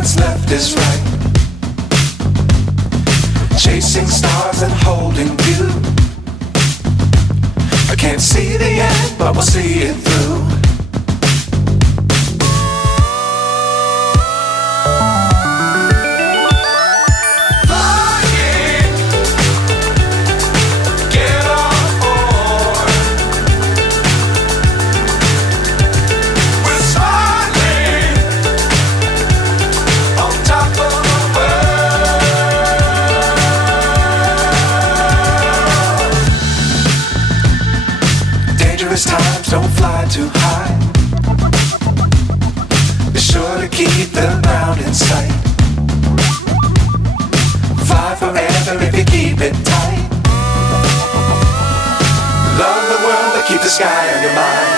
what's left is right. Chasing stars and holding you. I can't see the end, but we'll see it through. Times don't fly too high. Be sure to keep the ground in sight. Fly forever if you keep it tight. Love the world but keep the sky on your mind.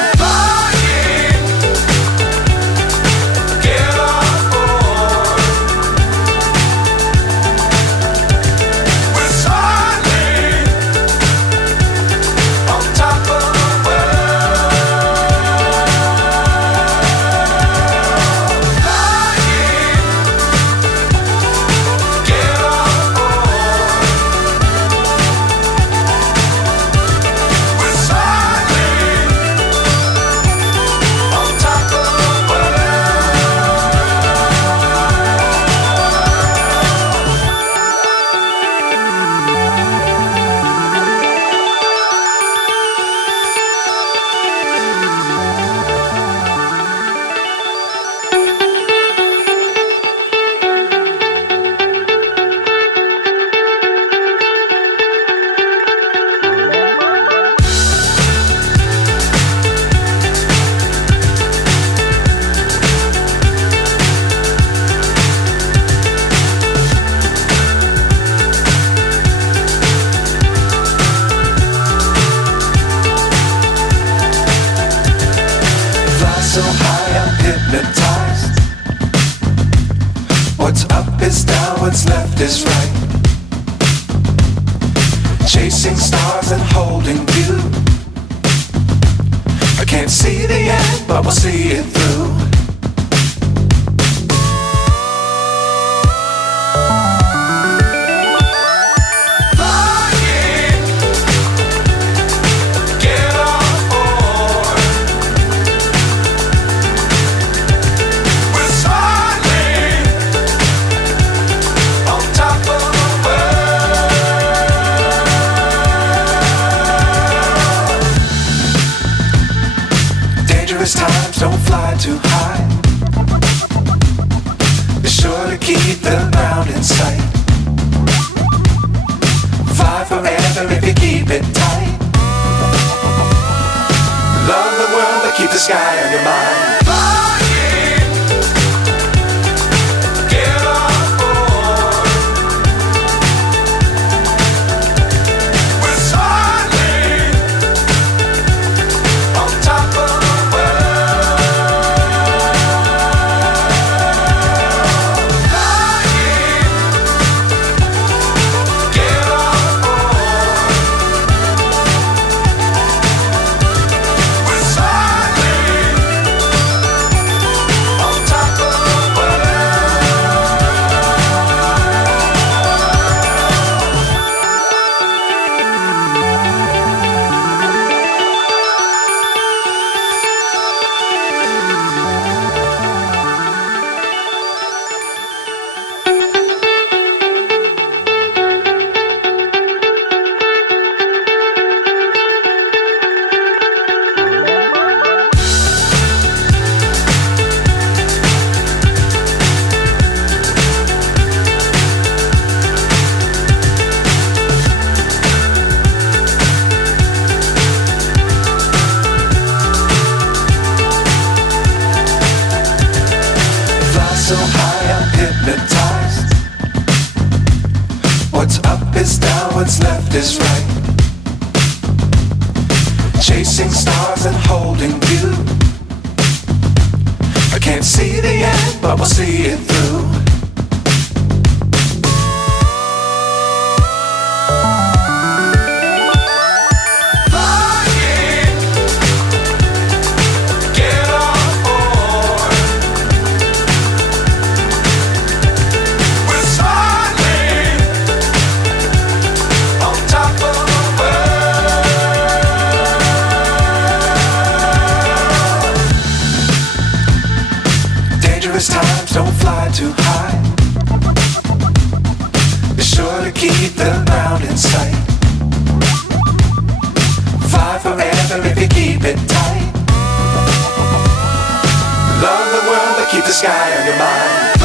So high I'm hypnotized. What's up is down, what's left is right. Chasing stars and holding you. I can't see the end, but we'll see it through. Times don't fly too high. Be sure to keep the ground in sight. Fly forever if you keep it tight. Love the world but keep the sky on your mind. So high I'm hypnotized. What's up is down, what's left is right. Chasing stars and holding you. I can't see the end, but we'll see it through. dangerous times, don't fly too high. Be sure to keep the ground in sight. Fly forever if you keep it tight. Love the world, but keep the sky on your mind.